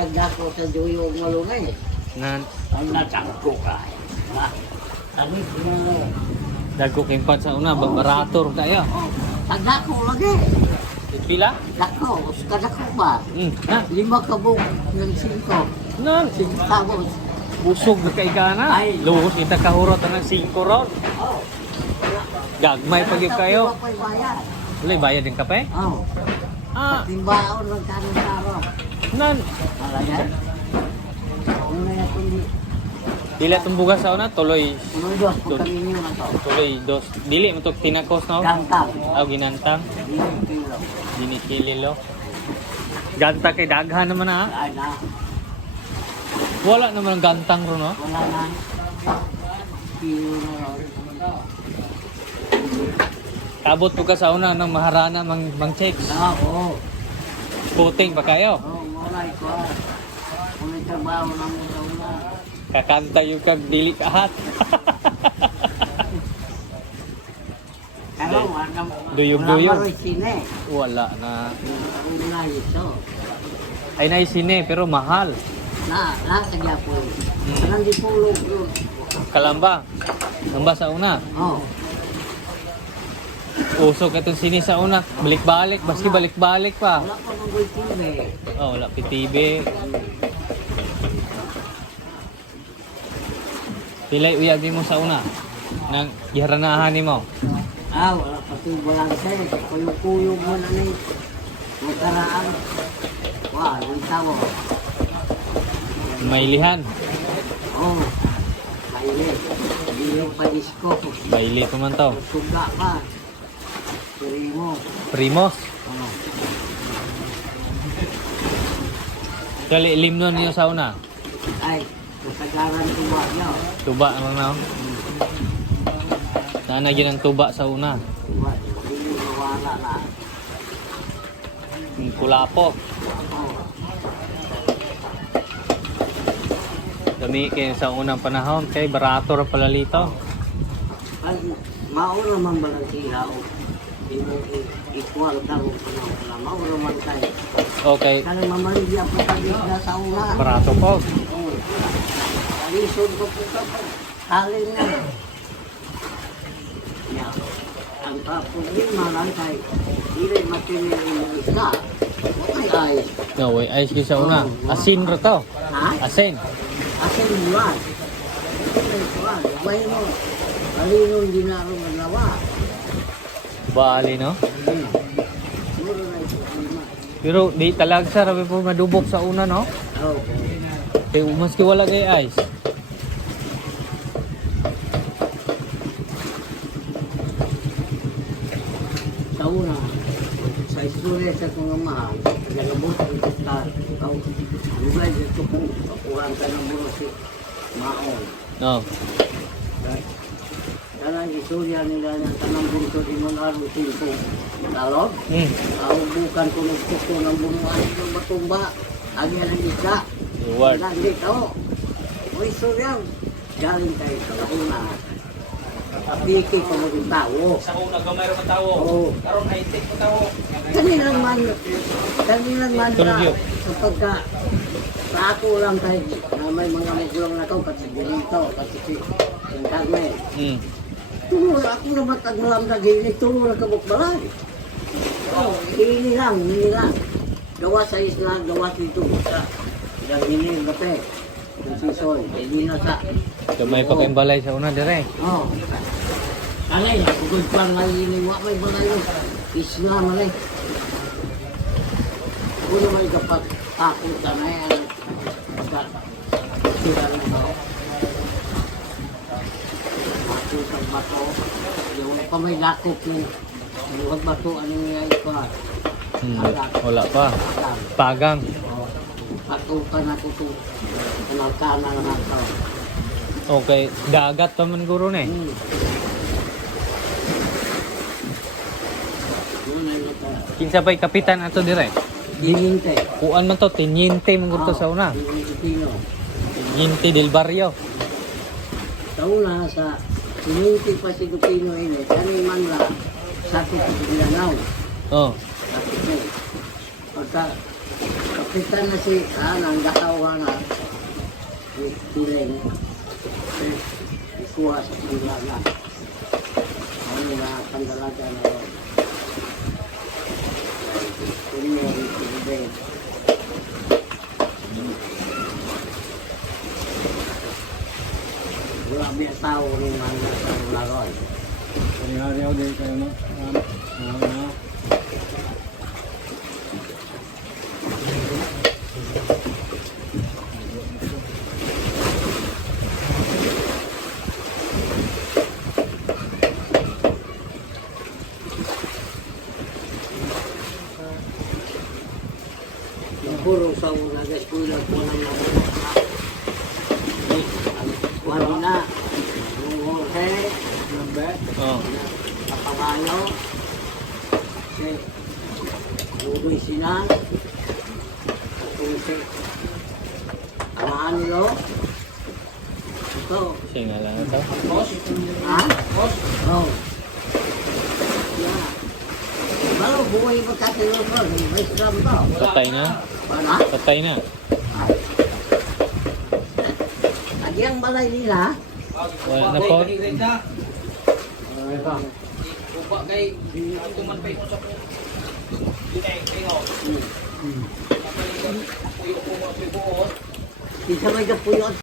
kagdako sa duyo ng malungay. Na Ang natangko ka. Na, ano mo? dagko kimpat sa una, ba- barator tayo. Kagdako lagi. Pila? Dako, kadako ba? Mm. Na, Lima kabog ng singko. nan, Tapos, busog na kay kana. Luhos kita kahurot ng 5 ron. oh. Gagmay pag kayo. Wala bayad din kape? Oh. Ah, Timbaon ng kanin taro. nan. Talaga? Ano na yung Dili atong bugas sa una, tuloy Ano dos po kami niyo na to? tuloy dos. Dili mo to tinakos no? Gantang. Aw ginantang, Ilang kilo. dinikililo. Ganta kay daghan naman. Ay na. Wala naman ang gantang ro no. Wala na. Kilo Kabot po ka sa una ng maharana mang mang checks. Ah, oo. Puting pa kayo. Oo, wala ko. Kung trabaho na mo sa una. Kakanta yung kag dili kahat. Wala mo. Duyog-duyog. Wala. Wala na. Na ito. Ay na sine pero mahal. Na, na, kaya po. Hmm. Yun. Kalamba. Namba sa una. Oo. Usok itong sini sa una. Balik-balik. Baski balik-balik pa. Wala pa mong gultime. Oh, wala pitibe. Pilay uyagi mo sa una. Nang giharanahan ni mo. Ah, wala pa ito yung balanse. Kuyog-kuyog mo na ni. Magkaraan. Wah, yung tawo. Mailihan. Oo. Oh. Ayun. Hindi yung padisko. Baili pa man to. Suga pa. Puri mo. Primos. Oo. Kali limnon niyo sa una. Ay, nasagaran ko ba niyo? Tuba naman na. Nanagyan ng tuba sa una. Tuwa, hindi mawala na. Yung Kulapo. Dami kayo sa unang panahon. Kay barato ra pala lito. Ay, mauna man ba ng ilaw? Hindi mo i-equal ka mo pa na mauna man tayo. Okay. Kaya mamaligya pa tayo na sa una. Barato po. Kalisod ko po ka. Halin na. Yeah. Ang problema lang kay hindi matinili mo isa. Ay. No, way. Kayo sa una. Asin ra to. Asin. Asin buwan. Buwan. May mo. Kalinong dinaro ng lawa. Bali, no? Hmm. Pero di talag sa rabi po madubok sa una, no? Oo. Kaya maski wala kay ice. Sa una, sa istorya sa kong mahal, nagabot ang kustar. Ikaw, lugay dito kung pakuhan ka ng muro si Maon. No. Dalang istorya nila ng tanang bunso di mo laro silpo. Talog, Hmm. aubukan ko ng kuko ng bunga ng batumba. Agyan ang isda. Reward. Nandito. O istorya, galing tayo sa launa. Kapiki ko mo yung tao. Sa una gamay ra matawo. Oo. Karon high tech matawo. Kanilang man, kanilang man na sa pagka sa ako lang tayo na may mga magulang na ito kasi ganito kasi si yung Carmen. Hmm. Turo ako na matag malam na gini, turo na kabuk balay. Oh, hini lang, hini lang. Gawa sa isla, gawa dito sa yung hini na pe. Yung sisoy, hindi na sa. Gamay pa kayong balay sa una dire. Oh. Alay, kugod pa nga hini, wa may balay yun. Isla malay. Uno may kapag ako na yan. Sila na ito. Bato. Yung pa may lakop yung yung bato ano niya ito. Hmm. Wala pa. Pagang. Bato ka na ito. Kanal ka na ito. Okay. Dagat pa man guro ni. Hmm. Yun. Kinsa pa'y kapitan ato dire. Dininte. Kuan man to, tinyente man guro to sa una. Tinyente del barrio. Sa una, sa Dininte pa si Dupino ini, kani man la sakit sa Bilanaw. Oh. Sakit na. Pagka Kapitan na si, ah, nang gatawa na. Si Pileng. Eh, ikuha sa pula na. Ano na, pandalaga na ron. Kunyo, Pileng. Wala may tao rin man na sa laroy. Hari-hari din kayo no. Um, ano, Puro sa una guys, puro po ng mga Wala na. Yung Jorge, Lambe. Oh. Kapabayo, si Udoy Sinan, kung si Amanlo, ito, Siya nga lang ito. ha? Oh. Yeah. Bago buhay magkatulog ko, may Islam to. Patay na. Patay na. Adi ang balay nila, Wala na po. di sa may kapuyot.